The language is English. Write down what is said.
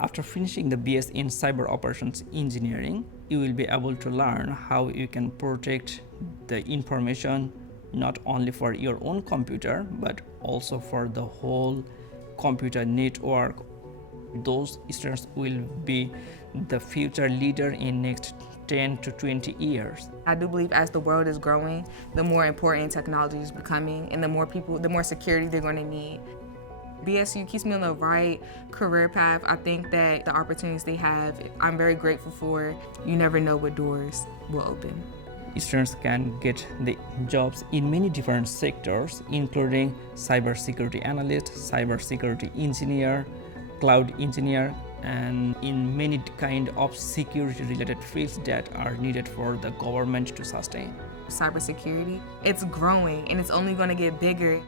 After finishing the BS in Cyber Operations Engineering, you will be able to learn how you can protect the information not only for your own computer but also for the whole computer network. Those students will be the future leader in next 10 to 20 years. I do believe as the world is growing, the more important technology is becoming, and the more security they're going to need. BSU keeps me on the right career path. I think that the opportunities they have, I'm very grateful for. You never know what doors will open. Students can get the jobs in many different sectors, including cybersecurity analyst, cybersecurity engineer, cloud engineer, and in many kind of security related fields that are needed for the government to sustain. Cybersecurity, it's growing and it's only going to get bigger.